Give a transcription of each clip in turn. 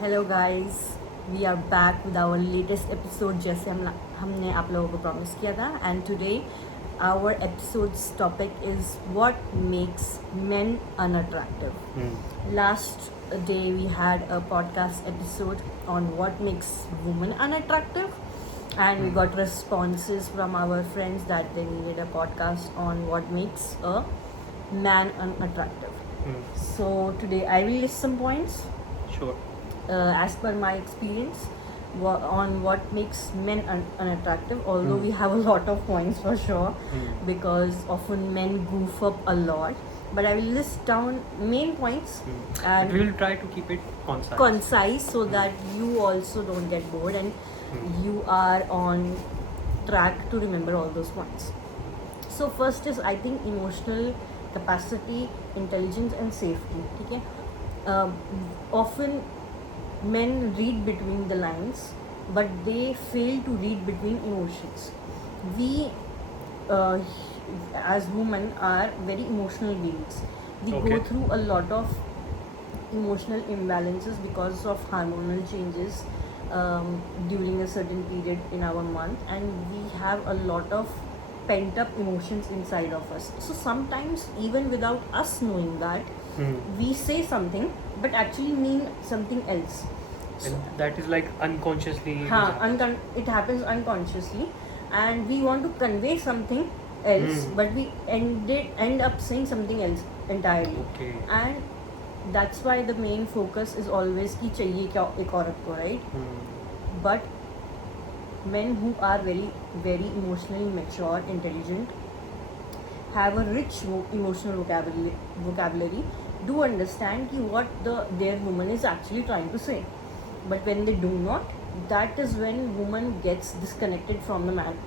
Hello guys, we are back with our latest episode जैसे हमने आप लोगों को प्रॉमिस किया था. And today our episode's topic is what makes men unattractive. Last day we had a podcast episode on what makes women unattractive, and we got responses from our friends that they needed a podcast on what makes a man unattractive. So today I will list some points Sure. as per my experience on what makes men unattractive, although we have a lot of points for sure, because often men goof up a lot, but I will list down main points But and we will try to keep it concise. concise so that you also don't get bored and you are on track to remember all those points. So first is, I think, emotional capacity, intelligence and safety. Okay. Often men read between the lines, but they fail to read between emotions. We as women are very emotional beings. We go Okay. through a lot of emotional imbalances because of hormonal changes during a certain period in our month, and we have a lot of pent up emotions inside of us. So sometimes, even without us knowing that, we say something but actually mean something else. And that is like unconsciously. It happens unconsciously, and we want to convey something else, but we end up saying something else entirely. Okay. And that's why the main focus is always कि चाहिए क्या एक औरत को, right? But men who are very very emotionally mature, intelligent, have a rich emotional vocabulary, do understand कि what their woman is actually trying to say. But when they do not, that is when woman gets disconnected from the man.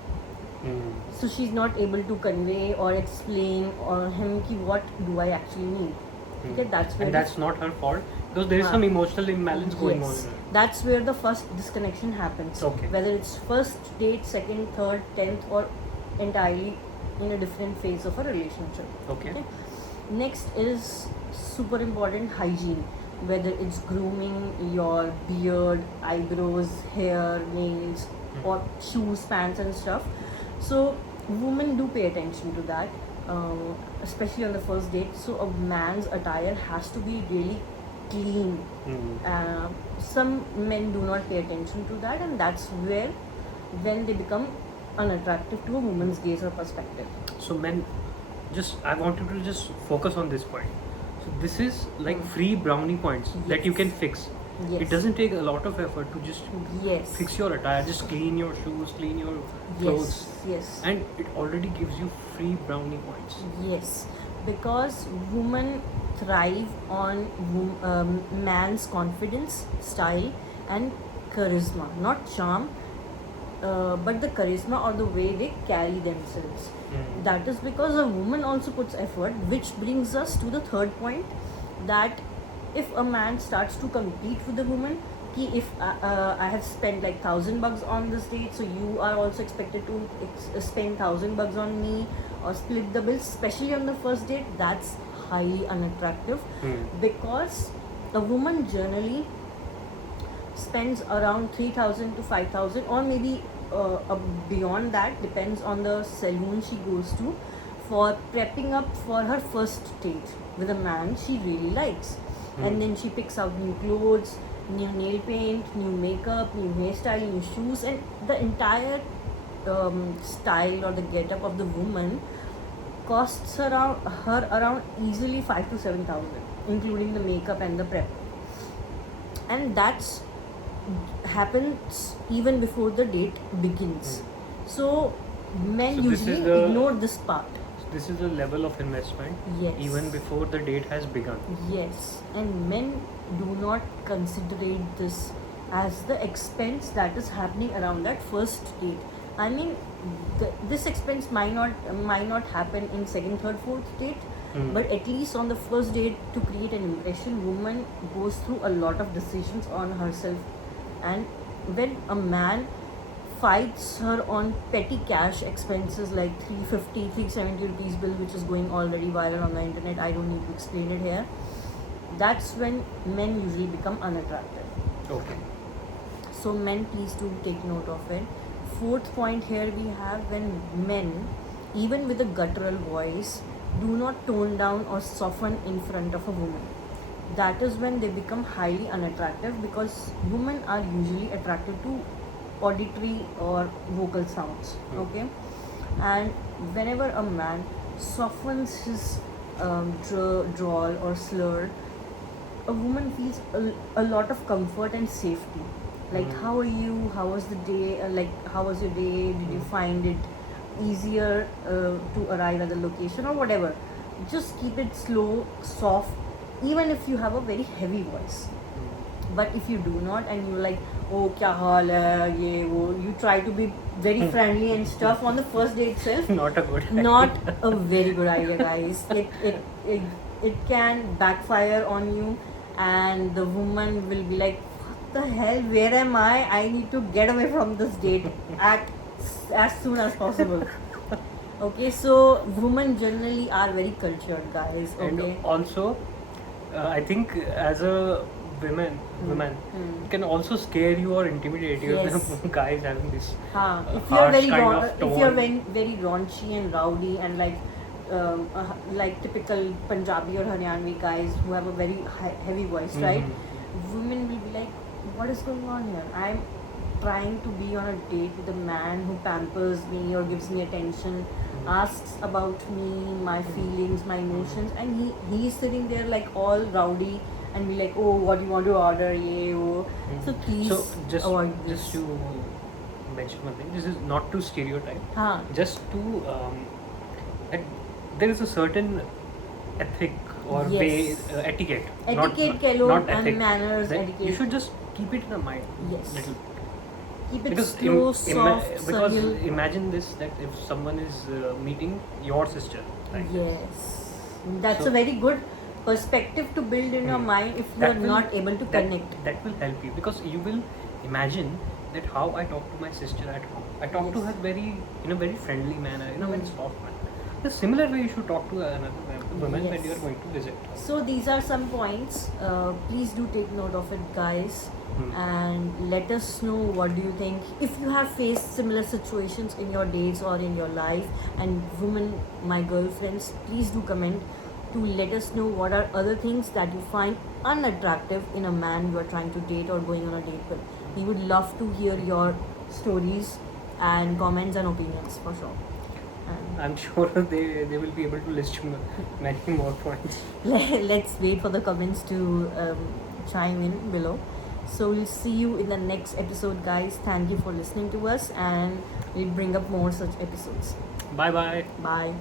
So she's not able to convey or explain or him ki what do I actually mean. Okay, that's where And that's not her fault because there is some emotional imbalance going on. yes, in her. that's where the first disconnection happens. Okay. Whether it's first date, second, third, 10th, or entirely in a different phase of a relationship. Okay. Next is super important, hygiene. Whether it's grooming, your beard, eyebrows, hair, nails, or shoes, pants and stuff. So women do pay attention to that, especially on the first date. So a man's attire has to be really clean. Some men do not pay attention to that, and that's where when they become unattractive to a woman's gaze or perspective. So men, I want you to just focus on this point. So this is like free brownie points that you can fix. Yes. It doesn't take a lot of effort to just Yes. fix your attire. Just clean your shoes, clean your clothes, Yes. and it already gives you free brownie points. Yes, because women thrive on man's confidence, style, and charisma. Not charm, but the charisma or the way they carry themselves. That is because a woman also puts effort, which brings us to the third point, that if a man starts to compete with the woman, if I have spent like $1,000 on this date, so you are also expected to spend $1,000 on me, or split the bill, especially on the first date, that's highly unattractive. Because a woman generally spends around 3,000 to 5,000, or maybe beyond that, depends on the saloon she goes to, for prepping up for her first date with a man she really likes. And then she picks out new clothes, new nail paint, new makeup, new hairstyle, new shoes, and the entire style or the get-up of the woman costs her around easily 5 to 7,000, including the makeup and the prep. And that's happens even before the date begins. So men So this usually is the- ignore this part. This is the level of investment Yes. even before the date has begun. Yes, and men do not consider this as the expense that is happening around that first date. I mean, this expense might not happen in second, third, fourth date, but at least on the first date, to create an impression, woman goes through a lot of decisions on herself. And when a man fights her on petty cash expenses like 350, 370 rupees bill, which is going already viral on the internet, I don't need to explain it here, that's when men usually become unattractive. Okay. So men, please do take note of it. Fourth point here we have, when men, even with a guttural voice, do not tone down or soften in front of a woman. That is when they become highly unattractive, because women are usually attracted to auditory or vocal sounds. Okay, and whenever a man softens his drawl or slur, a woman feels a lot of comfort and safety. Like, how are you? How was the day? How was your day? Did you find it easier to arrive at the location or whatever? Just keep it slow, soft, even if you have a very heavy voice. But if you do not, and you're like, oh, kya haal hai, ye wo, you try to be very friendly and stuff on the first day itself. Not a good idea. Not a very good idea, guys. It can backfire on you, and the woman will be like, what the hell, where am I need to get away from this date as soon as possible. Okay, so women generally are very cultured, guys. Okay. And also, I think as a woman, it can also scare you or intimidate you if Yes. the guy is having this If you're harsh very kind raun- of tone. if you're very raunchy and rowdy and like typical Punjabi or Haryanvi guys who have a very heavy voice, right? Women will be like, what is going on here? I'm trying to be on a date with a man who pampers me or gives me attention, asks about me, my feelings, my emotions, and he's sitting there like all rowdy and be like, oh, what do you want to order? Yeah, oh. So please avoid this. Just to mention one thing, this is not to stereotype. Huh. Just to that there is a certain ethic or Yes. way, etiquette. Etiquette keh lo, not and ethic. manners, That etiquette. you should just keep it in the mind. Yes. Little. Keep it Because slow, soft, because subtle. imagine this, that if someone is meeting your sister, right? Yes, that's So- a very good perspective to build in your mind if you That are will- not able to connect. That will help you, because you will imagine that how I talk to my sister at home. I talk to Yes. her in a very friendly manner, in a very soft manner. The similar way you should talk to another woman that you are Yes. going to visit. So these are some points. Please do take note of it, guys, and let us know what do you think. If you have faced similar situations in your dates or in your life, and women, my girlfriends, please do comment to let us know what are other things that you find unattractive in a man you are trying to date or going on a date with. We would love to hear your stories and comments and opinions for sure. And I'm sure they will be able to list you many more points. let's wait for the comments to chime in below. So we'll see you in the next episode, guys. Thank you for listening to us, and we'll bring up more such episodes. Bye bye. Bye.